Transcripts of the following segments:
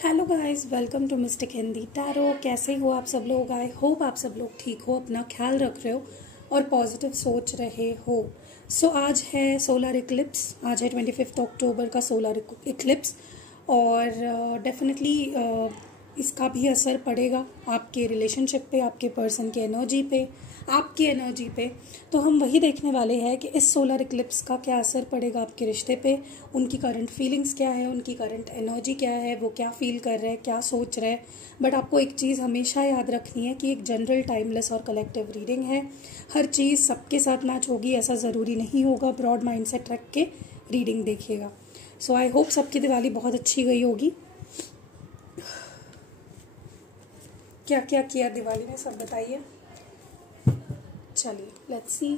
Hello guys, welcome to mystic Hindi tarot. कैसे हो आप सब लोग? आई होप आप सब लोग ठीक हो, अपना ख्याल रख रहे हो और पॉजिटिव सोच रहे हो। आज है सोलर इक्लिप्स। आज है 25 अक्टूबर का सोलर इक्लिप्स और डेफिनेटली इसका भी असर पड़ेगा आपके रिलेशनशिप पे, आपके पर्सन की एनर्जी पे, आपकी एनर्जी पे। तो हम वही देखने वाले हैं कि इस सोलर इक्लिप्स का क्या असर पड़ेगा आपके रिश्ते पे, उनकी करंट फीलिंग्स क्या है, उनकी करंट एनर्जी क्या है, वो क्या फील कर रहे हैं, क्या सोच रहे हैं। बट आपको एक चीज़ हमेशा याद रखनी है कि एक जनरल, टाइमलेस और कलेक्टिव रीडिंग है। हर चीज़ सबके साथ मैच होगी ऐसा ज़रूरी नहीं होगा। ब्रॉड माइंडसेट रख के रीडिंग देखिएगा। आई होप सबकी दिवाली बहुत अच्छी गई होगी। क्या क्या किया दिवाली में, सब बताइए। चलिए लेट्स सी।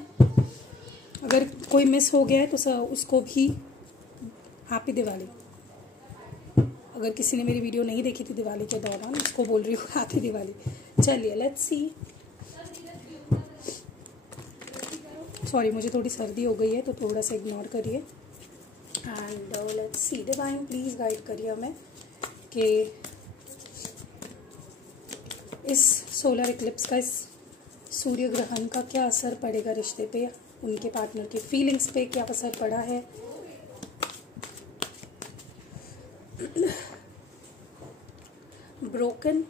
अगर कोई मिस हो गया है तो उसको भी हैप्पी दिवाली। अगर किसी ने मेरी वीडियो नहीं देखी थी दिवाली के दौरान, उसको बोल रही हूँ हैप्पी दिवाली। चलिए लेट्स सी। सॉरी, मुझे थोड़ी सर्दी हो गई है तो थोड़ा सा इग्नोर करिए। And let's see. Divine please guide करिए हमें कि इस सोलर इक्लिप्स का, इस सूर्य ग्रहण का क्या असर पड़ेगा रिश्ते पे, उनके पार्टनर की फीलिंग्स पे क्या असर पड़ा है। Broken,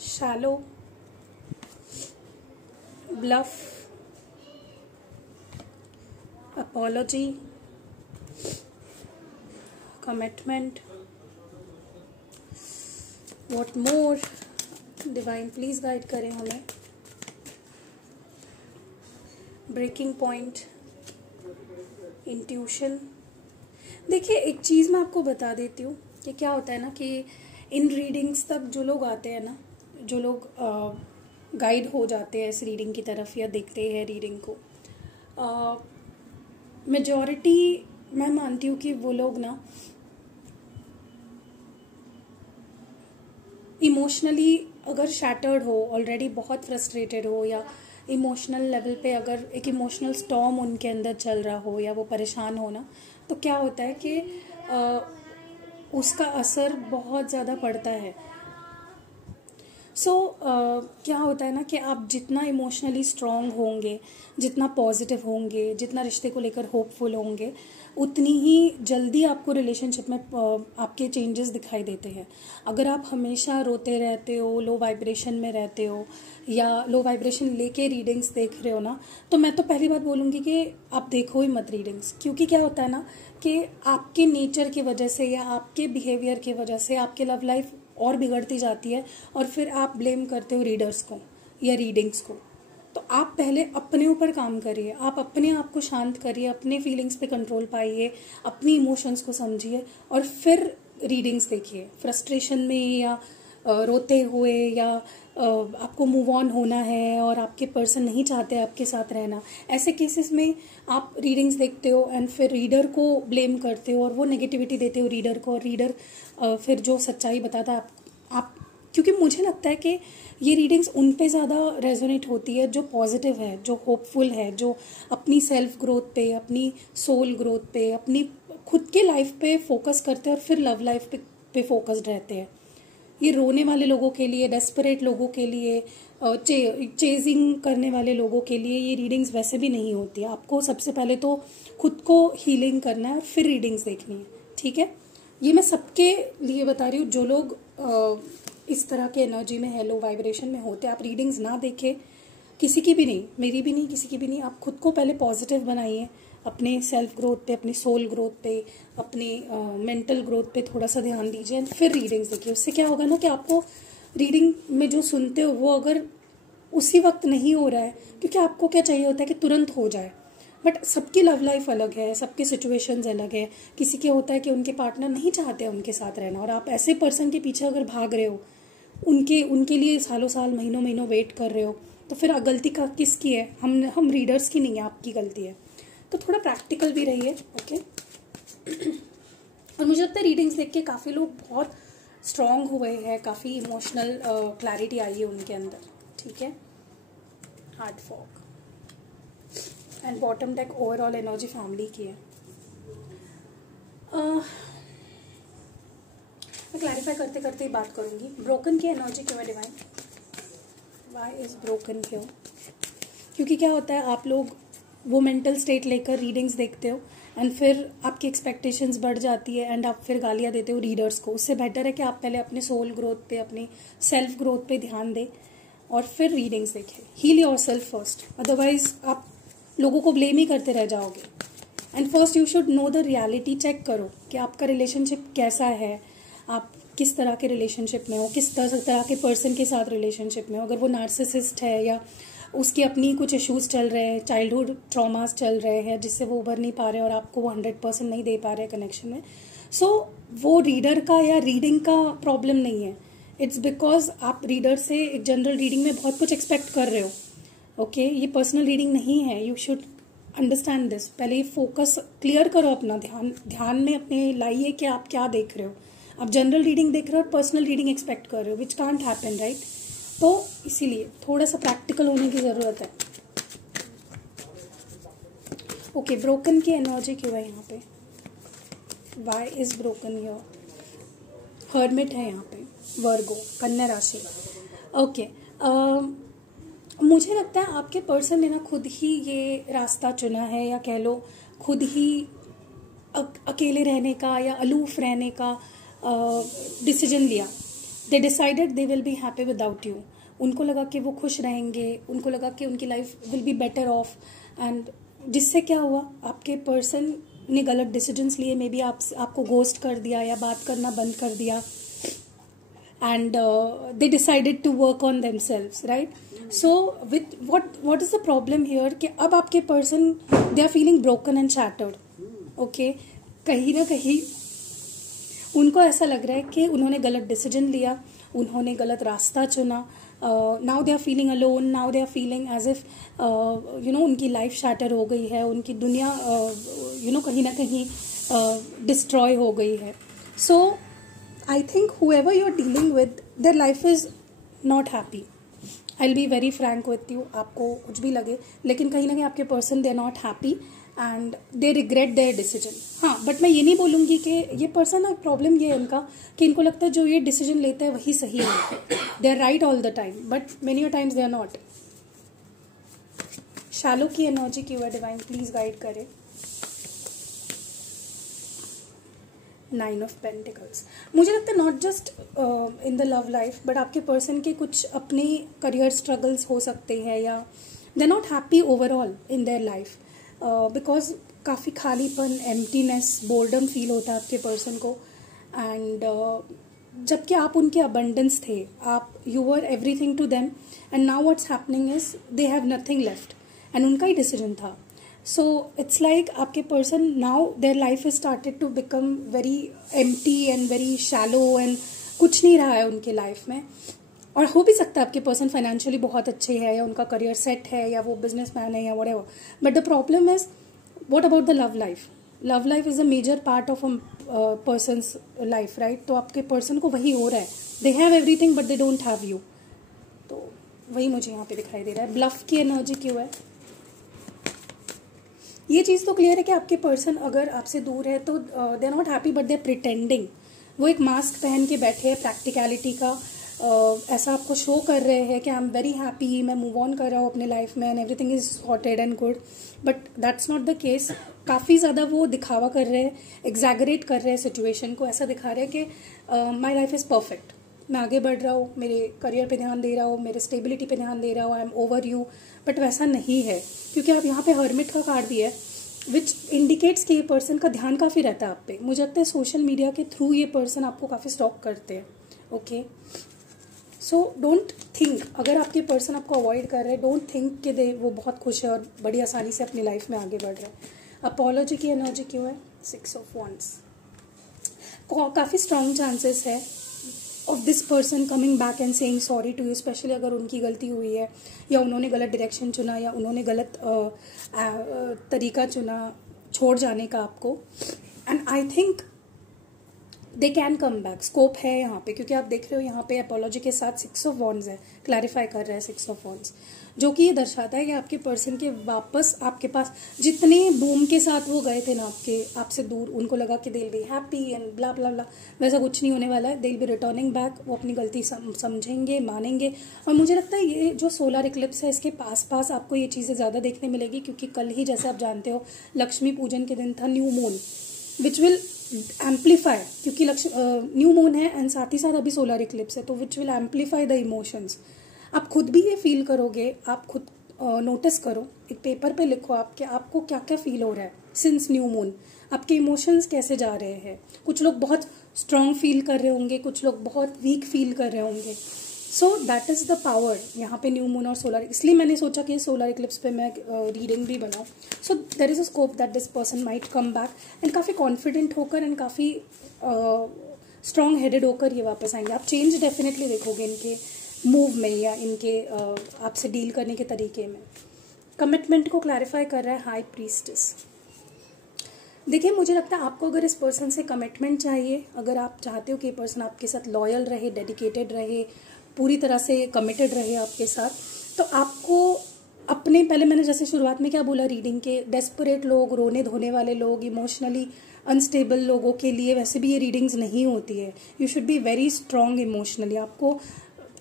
shallow, bluff, apology, commitment, what more. Divine please guide करें हमें। Breaking point, intuition. देखिए, एक चीज़ मैं आपको बता देती हूँ कि क्या होता है ना कि इन रीडिंग्स तक जो लोग आते हैं ना, जो लोग गाइड हो जाते हैं इस रीडिंग की तरफ या देखते हैं रीडिंग को, मेजॉरिटी मैं मानती हूँ कि वो लोग ना इमोशनली अगर शैटर्ड हो, ऑलरेडी बहुत फ्रस्ट्रेटेड हो, या इमोशनल लेवल पे अगर एक इमोशनल स्टॉर्म उनके अंदर चल रहा हो या वो परेशान हो ना, तो क्या होता है कि उसका असर बहुत ज़्यादा पड़ता है। क्या होता है ना कि आप जितना इमोशनली स्ट्रांग होंगे, जितना पॉजिटिव होंगे, जितना रिश्ते को लेकर होपफुल होंगे, उतनी ही जल्दी आपको रिलेशनशिप में आपके चेंजेस दिखाई देते हैं। अगर आप हमेशा रोते रहते हो, लो वाइब्रेशन में रहते हो या लो वाइब्रेशन लेके रीडिंग्स देख रहे हो ना, तो मैं तो पहली बात बोलूँगी कि आप देखो ही मत रीडिंग्स। क्योंकि क्या होता है ना कि आपके नेचर की वजह से या आपके बिहेवियर की वजह से आपकी लव लाइफ और बिगड़ती जाती है और फिर आप ब्लेम करते हो रीडर्स को या रीडिंग्स को। तो आप पहले अपने ऊपर काम करिए, आप अपने आप को शांत करिए, अपने फीलिंग्स पे कंट्रोल पाइए, अपनी इमोशंस को समझिए और फिर रीडिंग्स देखिए। फ्रस्ट्रेशन में या रोते हुए या आपको मूव ऑन होना है और आपके पर्सन नहीं चाहते आपके साथ रहना, ऐसे केसेस में आप रीडिंग्स देखते हो एंड फिर रीडर को ब्लेम करते हो और वो नेगेटिविटी देते हो रीडर को, और रीडर फिर जो सच्चाई बताता है आप क्योंकि मुझे लगता है कि ये रीडिंग्स उन पे ज़्यादा रेजोनेट होती है जो पॉजिटिव है, जो होपफुल है, जो अपनी सेल्फ ग्रोथ पे, अपनी सोल ग्रोथ पे, अपनी खुद के लाइफ पे फोकस करते हैं और फिर लव लाइफ पे फोकस्ड रहते हैं। ये रोने वाले लोगों के लिए, डेस्परेट लोगों के लिए, चेजिंग करने वाले लोगों के लिए ये रीडिंग्स वैसे भी नहीं होती है। आपको सबसे पहले तो खुद को हीलिंग करना है और फिर रीडिंग्स देखनी है, ठीक है। ये मैं सबके लिए बता रही हूँ जो लोग इस तरह के एनर्जी में है, लो वाइब्रेशन में होते हैं। आप रीडिंग्स ना देखें, किसी की भी नहीं, मेरी भी नहीं, किसी की भी नहीं। आप खुद को पहले पॉजिटिव बनाइए, अपने सेल्फ ग्रोथ पे, अपनी सोल ग्रोथ पे, अपनी मेंटल ग्रोथ पे थोड़ा सा ध्यान दीजिए एंड फिर रीडिंग्स देखिए। उससे क्या होगा ना कि आपको रीडिंग में जो सुनते हो वो अगर उसी वक्त नहीं हो रहा है, क्योंकि आपको क्या चाहिए होता है कि तुरंत हो जाए, बट सबकी लव लाइफ अलग है, सबके सिचुएशंस अलग है। किसी के होता है कि उनके पार्टनर नहीं चाहते उनके साथ रहना और आप ऐसे पर्सन के पीछे अगर भाग रहे हो, उनके लिए सालों साल, महीनों महीनों वेट कर रहे हो, तो फिर गलती का किसकी है? हम रीडर्स की नहीं है, आपकी गलती है। तो थोड़ा प्रैक्टिकल भी रहिए, ओके। और मुझे लगता है रीडिंग्स देख के काफ़ी लोग बहुत स्ट्रांग हुए हैं, काफ़ी इमोशनल क्लैरिटी आई है उनके अंदर, ठीक है। Heart fog and bottom deck overall energy family की है। मैं क्लैरिफाई करते करते ही बात करूँगी। ब्रोकन की एनर्जी क्यों है डिवाइन? वाई इज़ ब्रोकन क्यों? क्योंकि क्या होता है, आप लोग वो मेंटल स्टेट लेकर रीडिंग्स देखते हो एंड फिर आपकी एक्सपेक्टेशंस बढ़ जाती है एंड आप फिर गालियाँ देते हो रीडर्स को। उससे बेटर है कि आप पहले अपने सोल ग्रोथ पे, अपने सेल्फ ग्रोथ पे ध्यान दें और फिर रीडिंग्स देखें। Heal yourself first, otherwise आप लोगों को ब्लेम ही करते रह जाओगे। And first you should know the reality. Check करो कि आपका रिलेशनशिप कैसा है, आप किस तरह के रिलेशनशिप में हो, किस तरह के पर्सन के साथ रिलेशनशिप में हो। अगर वो नार्सिसिस्ट है या उसके अपनी कुछ इश्यूज चल रहे हैं, चाइल्डहुड ट्रॉमास चल रहे हैं जिससे वो उभर नहीं पा रहे और आपको वो 100% नहीं दे पा रहे कनेक्शन में, सो वो रीडर का या रीडिंग का प्रॉब्लम नहीं है। इट्स बिकॉज आप रीडर से एक जनरल रीडिंग में बहुत कुछ एक्सपेक्ट कर रहे हो। ओके, ये पर्सनल रीडिंग नहीं है। You should understand this. पहले ये फोकस क्लियर करो अपना, ध्यान में अपने लाइए कि आप क्या देख रहे हो। आप जनरल रीडिंग देख रहे हो और पर्सनल रीडिंग एक्सपेक्ट कर रहे हो, विच कांट हैपन, राइट? तो इसीलिए थोड़ा सा प्रैक्टिकल होने की ज़रूरत है। ओके, ब्रोकन की एनर्जी क्यों है यहाँ पे? Why is broken your? Hermit है यहाँ पे, वर्गो, कन्या राशि। ओके, मुझे लगता है आपके पर्सन ने ना खुद ही ये रास्ता चुना है, या कह लो खुद ही अकेले रहने का या अलूफ रहने का डिसीजन लिया। They decided they will be happy without you. उनको लगा कि वो खुश रहेंगे, उनको लगा कि उनकी life will be better of. And जिससे क्या हुआ, आपके पर्सन ने गलत डिसीजंस लिए, मे बी आपको घोस्ट कर दिया या बात करना बंद कर दिया। And they decided to work on themselves, right? So with what is the problem here कि अब आपके person they are feeling broken and shattered. Okay, कहीं ना कहीं उनको ऐसा लग रहा है कि उन्होंने गलत डिसीजन लिया, उन्होंने गलत रास्ता चुना। Now they are feeling alone, now they are feeling as if उनकी लाइफ शैटर हो गई है, उनकी दुनिया कहीं ना कहीं डिस्ट्रॉय हो गई है। So I think whoever you are dealing with, their life is not happy. I will be very frank with you, आपको कुछ भी लगे, लेकिन कहीं ना कहीं आपके person they are not happy and they regret their decision. हाँ, बट मैं ये नहीं बोलूँगी कि ये पर्सन, प्रॉब्लम ये है इनका कि इनको लगता है जो ये डिसीजन लेता है वही सही है। They are right all the time, but many times they are not. Shallow की एनर्जी क्यों है डिवाइन? प्लीज गाइड करें। 9 ऑफ पेंटिकल्स। मुझे लगता है not just in the love life, but आपके पर्सन के कुछ अपने करियर स्ट्रगल्स हो सकते हैं, या they are not happy overall in their life, because काफ़ी खालीपन, एम्प्टीनेस, बोर्डम फील होता है आपके पर्सन को। एंड जबकि आप उनके अबंडेंस थे, आप you were everything to them, and now what's happening is they have nothing left. And उनका ही डिसीजन था। सो इट्स लाइक आपके person now their life is started to become very empty and very shallow, and कुछ नहीं रहा है उनके life में। और हो भी सकता है आपके पर्सन फाइनेंशियली बहुत अच्छे है, या उनका करियर सेट है, या वो बिजनेसमैन है, या whatever, but the problem is what about the love life? Love life is a major part of a person's life, right? तो आपके पर्सन को वही हो रहा है, they have everything but they don't have you. तो वही मुझे यहाँ पे दिखाई दे रहा है। ब्लफ की एनर्जी क्यों है? ये चीज़ तो क्लियर है कि आपके पर्सन अगर आपसे दूर है तो they are not happy but they are pretending. वो एक मास्क पहन के बैठे हैं प्रैक्टिकलिटी का, ऐसा आपको शो कर रहे हैं कि आई एम वेरी हैप्पी, मैं मूव ऑन कर रहा हूँ अपने लाइफ में and everything is sorted and good, but that's not the case. काफ़ी ज़्यादा वो दिखावा कर रहे हैं, एग्जैगरेट कर रहे हैं सिचुएशन को, ऐसा दिखा रहे हैं कि माई लाइफ इज़ परफेक्ट, मैं आगे बढ़ रहा हूँ, मेरे करियर पे ध्यान दे रहा हूँ, मेरे स्टेबिलिटी पे ध्यान दे रहा हूँ, I am over you. But वैसा नहीं है, क्योंकि आप यहाँ पे हर्मिट का कार्ड दिया है, विच इंडिकेट्स कि ये पर्सन का ध्यान काफ़ी रहता है आप पे। मुझे लगता है सोशल मीडिया के थ्रू ये पर्सन आपको काफ़ी स्टॉक करते हैं। ओके, सो डोंट थिंक, अगर आपके पर्सन आपको अवॉइड कर रहे हैं, डोंट थिंक कि वो बहुत खुश है और बड़ी आसानी से अपनी लाइफ में आगे बढ़ रहे हैं। अपॉलॉजी की एनर्जी क्यों है? 6 ऑफ wands। काफ़ी स्ट्रॉन्ग चांसेस है of this person coming back and saying sorry to you, especially अगर उनकी गलती हुई है, या उन्होंने गलत डायरेक्शन चुना, या उन्होंने गलत तरीका चुना छोड़ जाने का आपको। And I think they can come back, scope है यहाँ पे, क्योंकि आप देख रहे हो यहाँ पे अपोलॉजी के साथ 6 ऑफ वॉन्ड्स है, क्लैरिफाई कर रहा है 6 ऑफ वॉन्ड्स, जो कि ये दर्शाता है कि आपके पर्सन के वापस आपके पास जितने बूम के साथ वो गए थे ना आपसे दूर, उनको लगा कि they will be happy and blah blah blah, वैसा कुछ नहीं होने वाला है। They will be returning back, वो अपनी गलती समझेंगे, मानेंगे। और मुझे लगता है ये जो सोलर इक्लिप्स है इसके पास पास आपको ये चीज़ें ज़्यादा देखने मिलेगी, क्योंकि कल ही जैसे आप जानते हो लक्ष्मी पूजन के दिन था new moon, which will amplify, क्योंकि न्यू मून है एंड साथ ही साथ अभी सोलर इक्लिप्स है, तो which will amplify the emotions. आप खुद भी ये फील करोगे, आप खुद नोटिस करो, एक पेपर पे लिखो आप कि आपको क्या क्या फील हो रहा है सिंस न्यू मून, आपके इमोशंस कैसे जा रहे हैं। कुछ लोग बहुत स्ट्रांग फील कर रहे होंगे, कुछ लोग बहुत वीक फील कर रहे होंगे। So that is the power यहाँ पे न्यू मून और सोलर, इसलिए मैंने सोचा कि सोलर इक्लिप्स पे मैं रीडिंग भी बनाऊँ। So there is a scope that this person might come back and काफ़ी कॉन्फिडेंट होकर एंड काफ़ी स्ट्रॉन्ग हेडेड होकर ये वापस आएंगे। आप चेंज डेफिनेटली देखोगे इनके मूव में या इनके आपसे डील करने के तरीके में। कमिटमेंट को क्लैरिफाई कर रहा है हाई प्रीस्टेस। देखिए मुझे लगता है आपको अगर इस पर्सन से कमिटमेंट चाहिए, अगर आप चाहते हो कि ये पर्सन आपके साथ लॉयल रहे, डेडिकेटेड रहे, पूरी तरह से कमिटेड रहे आपके साथ, तो आपको अपने, पहले मैंने जैसे शुरुआत में क्या बोला रीडिंग के, डेस्परेट लोग, रोने धोने वाले लोग, इमोशनली अनस्टेबल लोगों के लिए वैसे भी ये रीडिंग्स नहीं होती है। You should be very strong emotionally. आपको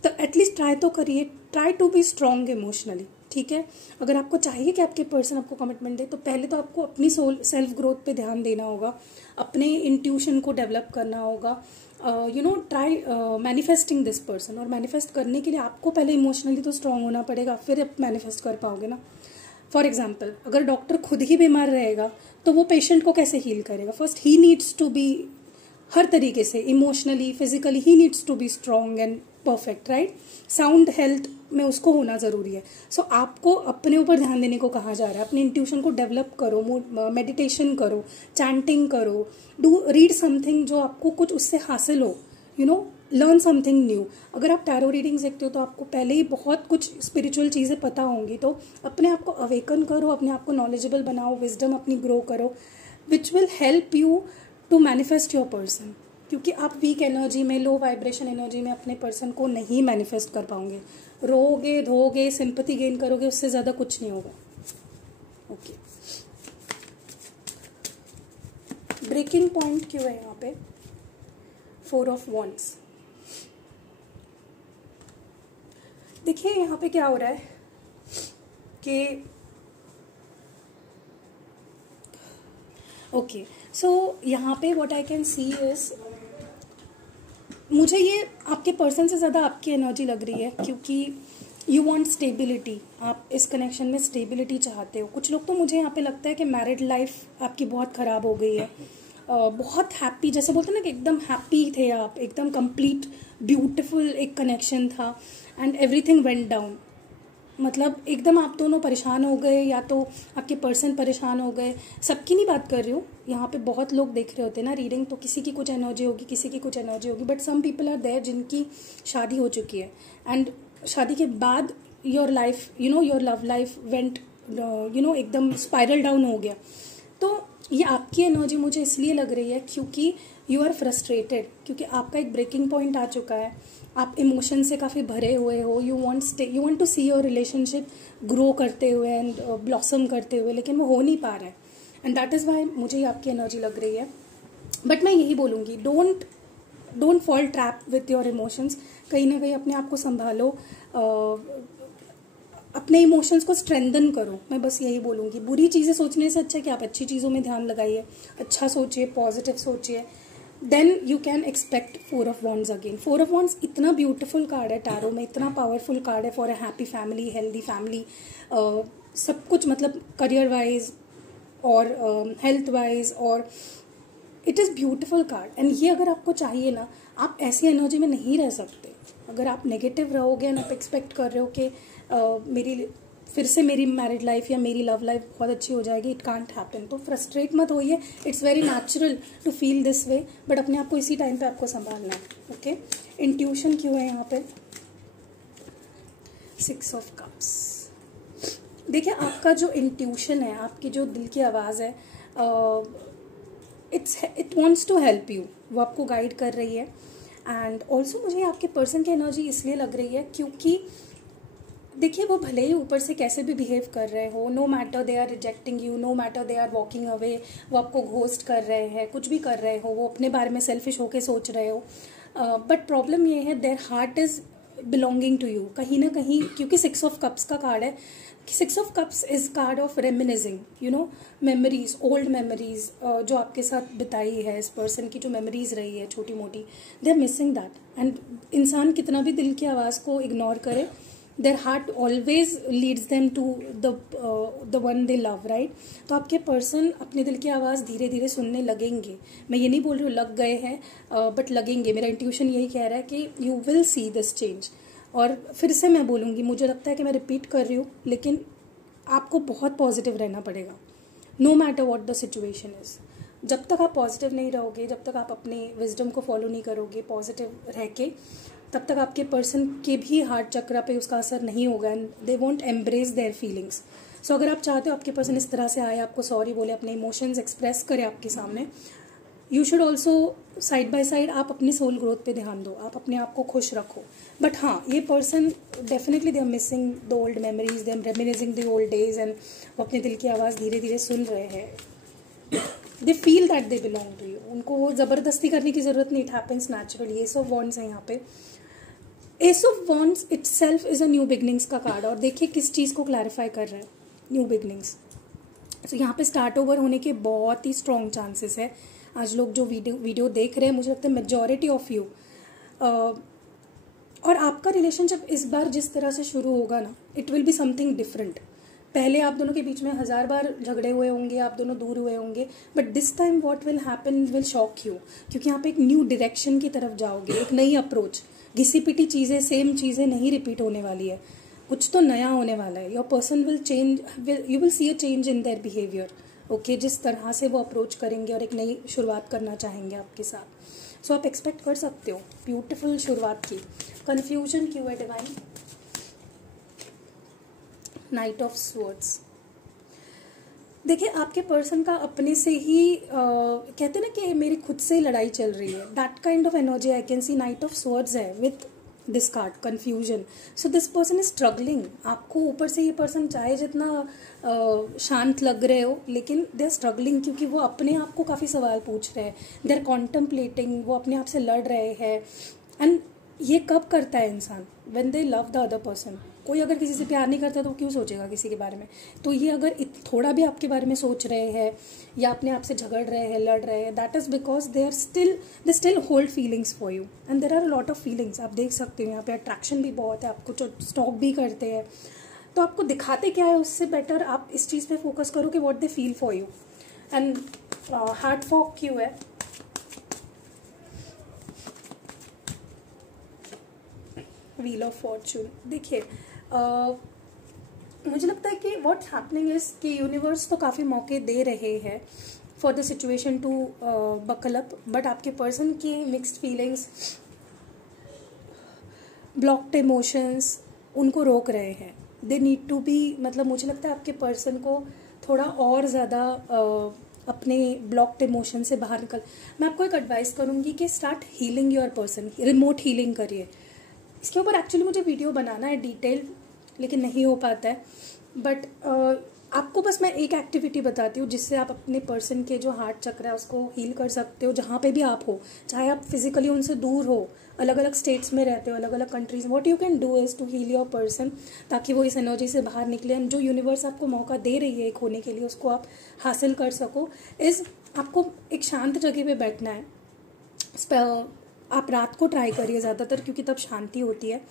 तो एटलीस्ट ट्राई तो करिए, try to be strong emotionally, ठीक है। अगर आपको चाहिए कि आपके पर्सन आपको कमिटमेंट दे, तो पहले तो आपको अपनी सेल्फ ग्रोथ पे ध्यान देना होगा, अपने इंट्यूशन को डेवलप करना होगा, ट्राई मैनिफेस्टिंग दिस पर्सन। और मैनिफेस्ट करने के लिए आपको पहले इमोशनली तो स्ट्रांग होना पड़ेगा, फिर आप मैनिफेस्ट कर पाओगे ना। फॉर एग्जाम्पल, अगर डॉक्टर खुद ही बीमार रहेगा तो वो पेशेंट को कैसे हील करेगा? फर्स्ट ही नीड्स टू बी, हर तरीके से इमोशनली, फिजिकली ही needs to be strong and perfect, right. Sound health में उसको होना ज़रूरी है। सो आपको अपने ऊपर ध्यान देने को कहा जा रहा है। अपने इंट्यूशन को डेवलप करो, मेडिटेशन करो, चैंटिंग करो, रीड समथिंग जो आपको कुछ उससे हासिल हो, लर्न समथिंग न्यू। अगर आप टैरो रीडिंग्स देखते हो तो आपको पहले ही बहुत कुछ स्पिरिचुअल चीज़ें पता होंगी, तो अपने आप को अवेकन करो, अपने आप को नॉलेजेबल बनाओ, विजडम अपनी ग्रो करो, which will help you to manifest your person. क्योंकि आप वीक एनर्जी में, लो वाइब्रेशन एनर्जी में अपने पर्सन को नहीं मैनिफेस्ट कर पाओगे। रोगे धोगे, सिंपैथी गेन करोगे, उससे ज़्यादा कुछ नहीं होगा। ओके, ब्रेकिंग पॉइंट क्यों है यहाँ पे? 4 ऑफ वॉन्ड्स। देखिए यहाँ पे क्या हो रहा है कि ओके, सो यहाँ पे what I can C is, मुझे ये आपके पर्सन से ज़्यादा आपकी एनर्जी लग रही है, क्योंकि यू वांट स्टेबिलिटी। आप इस कनेक्शन में स्टेबिलिटी चाहते हो। कुछ लोग तो मुझे यहाँ पे लगता है कि मैरिड लाइफ आपकी बहुत ख़राब हो गई है। बहुत हैप्पी, जैसे बोलते हैं ना कि एकदम हैप्पी थे आप, एकदम कंप्लीट ब्यूटीफुल एक कनेक्शन था एंड एवरीथिंग वेंट डाउन। मतलब एकदम आप दोनों परेशान हो गए, या तो आपके पर्सन परेशान हो गए। सबकी नहीं बात कर रही हूँ, यहाँ पे बहुत लोग देख रहे होते हैं ना रीडिंग, तो किसी की कुछ एनर्जी होगी, किसी की कुछ एनर्जी होगी, but some people are there जिनकी शादी हो चुकी है एंड शादी के बाद your life, your love life went, एकदम स्पाइरल डाउन हो गया। तो ये आपकी एनर्जी मुझे इसलिए लग रही है क्योंकि यू आर फ्रस्ट्रेटेड, क्योंकि आपका एक ब्रेकिंग पॉइंट आ चुका है। आप इमोशन से काफ़ी भरे हुए हो। You want to see your relationship grow करते हुए एंड ब्लॉसम करते हुए, लेकिन वो हो नहीं पा रहा है एंड दैट इज़ वाई मुझे आपकी एनर्जी लग रही है। बट मैं यही बोलूँगी, don't fall trap with your emotions. कहीं ना कहीं अपने आप को संभालो, अपने इमोशंस को स्ट्रेंथन करो। मैं बस यही बोलूँगी, बुरी चीज़ें सोचने से अच्छा है कि आप अच्छी चीज़ों में ध्यान लगाइए, अच्छा सोचिए, पॉजिटिव सोचिए, then you can expect 4 of wands again. 4 of wands इतना ब्यूटीफुल कार्ड है टैरो में, इतना पावरफुल कार्ड है for a happy family, healthy family, सब कुछ, मतलब करियर वाइज और हेल्थ वाइज, और it is beautiful card. And ये अगर आपको चाहिए ना, आप ऐसी एनर्जी में नहीं रह सकते। अगर आप नेगेटिव रहोगे एंड आप एक्सपेक्ट कर रहे हो कि फिर से मेरी मैरिड लाइफ या मेरी लव लाइफ बहुत अच्छी हो जाएगी, इट कांट हैपन। तो फ्रस्ट्रेट मत होइए, it's very natural to feel this way, but अपने आप को इसी टाइम पे आपको संभालना है। ओके, इंट्यूशन क्यों है यहाँ पे? 6 ऑफ कप्स। देखिए आपका जो इंट्यूशन है, आपकी जो दिल की आवाज़ है, it wants to help you, वो आपको गाइड कर रही है। एंड ऑल्सो मुझे आपके पर्सन की एनर्जी इसलिए लग रही है क्योंकि देखिए वो भले ही ऊपर से कैसे भी बिहेव कर रहे हो, no matter they are rejecting you, no matter they are walking away, वो आपको घोस्ट कर रहे हैं, कुछ भी कर रहे हो, वो अपने बारे में सेल्फिश होके सोच रहे हो, बट प्रॉब्लम ये है their heart is belonging to you कहीं ना कहीं, क्योंकि 6 ऑफ कप्स का कार्ड है। 6 of cups is card of reminiscing, you know, memories, old memories जो आपके साथ बिताई है, इस पर्सन की जो मेमोरीज रही है छोटी मोटी, they are missing that. And इंसान कितना भी दिल की आवाज़ को इग्नोर करे, their heart always leads them to the one they love, right? तो आपके पर्सन अपने दिल की आवाज़ धीरे धीरे सुनने लगेंगे। मैं ये नहीं बोल रही हूँ लग गए हैं, बट लगेंगे। मेरा इंट्यूशन यही कह रहा है कि you will see this change. और फिर से मैं बोलूँगी, मुझे लगता है कि मैं रिपीट कर रही हूँ, लेकिन आपको बहुत पॉजिटिव रहना पड़ेगा, no matter what the situation is. जब तक आप पॉजिटिव नहीं रहोगे, जब तक आप अपने विजडम को फॉलो नहीं करोगे पॉजिटिव रह के, तब तक आपके पर्सन के भी हार्ट चक्र पे उसका असर नहीं होगा and they won't embrace their feelings. So अगर आप चाहते हो आपके पर्सन इस तरह से आए, आपको सॉरी बोले, अपने इमोशंस एक्सप्रेस करे आपके सामने, you should also side by side आप अपनी सोल ग्रोथ पे ध्यान दो, आप अपने आप को खुश रखो। बट हाँ, ये person definitely they are missing the old memories, they are reminiscing the old days, and वो अपने दिल की आवाज़ धीरे धीरे सुन रहे हैं। They feel that they belong to you, उनको ज़बरदस्ती करने की ज़रूरत नहीं, it happens naturally. Ace of wands है यहाँ पे। Ace of wands itself is a new beginnings का कार्ड, और देखिए किस चीज़ को क्लैरिफाई कर रहे हैं, न्यू बिगनिंग्स। सो यहाँ पे स्टार्ट ओवर होने के बहुत ही स्ट्रॉन्ग चांसेस है। आज लोग जो वीडियो देख रहे हैं, मुझे लगता है मेजॉरिटी ऑफ यू, और आपका रिलेशनशिप इस बार जिस तरह से शुरू होगा ना, it will be something different. पहले आप दोनों के बीच में 1000 बार झगड़े हुए होंगे, आप दोनों दूर हुए होंगे, but this time what will happen will shock you, क्योंकि यहाँ पे एक न्यू डायरेक्शन की तरफ जाओगे, एक नई अप्रोच। घिसी पिटी चीज़ें, सेम चीज़ें नहीं रिपीट होने वाली है, कुछ तो नया होने वाला है। Your person will change, you will see a change in their behaviour, okay, जिस तरह से वो अप्रोच करेंगे और एक नई शुरुआत करना चाहेंगे आपके साथ। सो आप एक्सपेक्ट कर सकते हो ब्यूटीफुल शुरुआत की। कन्फ्यूजन क्यों है डिवाइन? Night of swords. देखिए आपके पर्सन का अपने से ही कहते हैं ना कि मेरी खुद से ही लड़ाई चल रही है, that kind of energy I can see. Knight of swords है with this card confusion. So this person is struggling. आपको ऊपर से ये पर्सन चाहे जितना शांत लग रहे हो, लेकिन दे आर स्ट्रगलिंग, क्योंकि वो अपने आप को काफ़ी सवाल पूछ रहे हैं, दे आर कॉन्टम्पलेटिंग, वो अपने आप से लड़ रहे हैं। एंड ये कब करता है इंसान? When they love the other person. कोई अगर किसी से प्यार नहीं करता तो क्यों सोचेगा किसी के बारे में? तो ये अगर थोड़ा भी आपके बारे में सोच रहे हैं या अपने आप से झगड़ रहे हैं, लड़ रहे हैं, that is because they still hold feelings for you, and there are a lot of feelings. आप देख सकते हो यहाँ पे अट्रैक्शन भी बहुत है, आपको स्टॉक भी करते हैं, तो आपको दिखाते क्या है उससे बेटर आप इस चीज़ पे फोकस करो कि what they feel for you. And heart फॉक क्यों है? Wheel of fortune. देखिए मुझे लगता है कि व्हाट्स हैपनिंग इज कि यूनिवर्स तो काफ़ी मौके दे रहे हैं for the situation to buckle up, but आपके पर्सन की मिक्स्ड फीलिंग्स, ब्लॉक्ड इमोशंस उनको रोक रहे हैं। दे नीड टू बी, मतलब मुझे लगता है आपके पर्सन को थोड़ा और ज़्यादा अपने ब्लॉक्ड इमोशन से बाहर निकल। मैं आपको एक एडवाइस करूँगी कि start healing your person, remote healing करिए। इसके ऊपर एक्चुअली मुझे वीडियो बनाना है डिटेल, लेकिन नहीं हो पाता है। बट आपको बस मैं एक एक्टिविटी बताती हूँ जिससे आप अपने पर्सन के जो हार्ट चक्र है उसको हील कर सकते हो, जहाँ पे भी आप हो, चाहे आप फिजिकली उनसे दूर हो, अलग अलग स्टेट्स में रहते हो, अलग अलग countries. What you can do is to heal your person, ताकि वो इस एनर्जी से बाहर निकले। एंड जो यूनिवर्स आपको मौका दे रही है एक होने के लिए, उसको आप हासिल कर सको। आपको एक शांत जगह पे बैठना है। आप रात को ट्राई करिए ज़्यादातर, क्योंकि तब शांति होती है।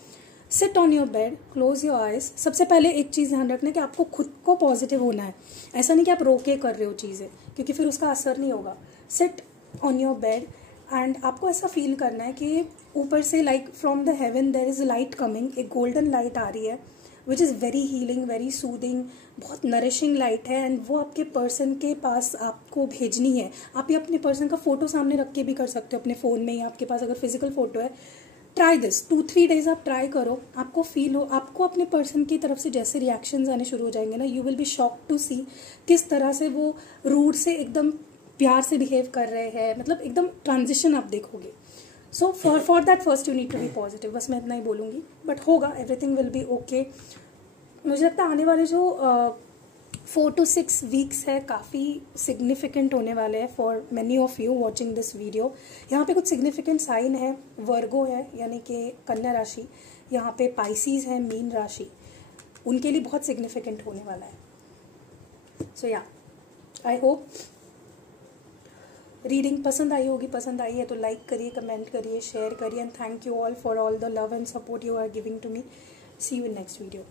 Seat on your bed, close your eyes. सबसे पहले एक चीज़ ध्यान रखना है कि आपको खुद को पॉजिटिव होना है। ऐसा नहीं कि आप रोके कर रहे हो चीज़ें, क्योंकि फिर उसका असर नहीं होगा। Sit on your bed and आपको ऐसा फील करना है कि ऊपर से like from the heaven there is light coming, एक गोल्डन लाइट आ रही है which is very healing, very soothing, बहुत नरिशिंग लाइट है। एंड वो आपके पर्सन के पास आपको भेजनी है। आप ये अपने पर्सन का फोटो सामने रख के भी कर सकते हो अपने फ़ोन में, या आपके पास अगर फिजिकल फोटो है। ट्राई दिस 2-3 डेज आप ट्राई करो, आपको फील हो, आपको अपने पर्सन की तरफ से जैसे रिएक्शंस आने शुरू हो जाएंगे ना, you will be shock to see किस तरह से वो रूड से एकदम प्यार से बिहेव कर रहे हैं, मतलब एकदम ट्रांजिशन आप देखोगे. So for that first you need to be positive. बस मैं इतना ही बोलूँगी, बट होगा, एवरीथिंग विल बी ओके. मुझे लगता है आने वाले जो 4 to 6 वीक्स है काफ़ी सिग्निफिकेंट होने वाले हैं for many of you watching this video. यहाँ पे कुछ सिग्निफिकेंट साइन है. वर्गो है यानी कि कन्या राशि, यहाँ पे पाइसीज है मीन राशि, उनके लिए बहुत सिग्निफिकेंट होने वाला है. सो या आई होप रीडिंग पसंद आई होगी. पसंद आई है तो लाइक करिए, कमेंट करिए, शेयर करिए, and thank you all for all the love and support you are giving to me. See you in next video.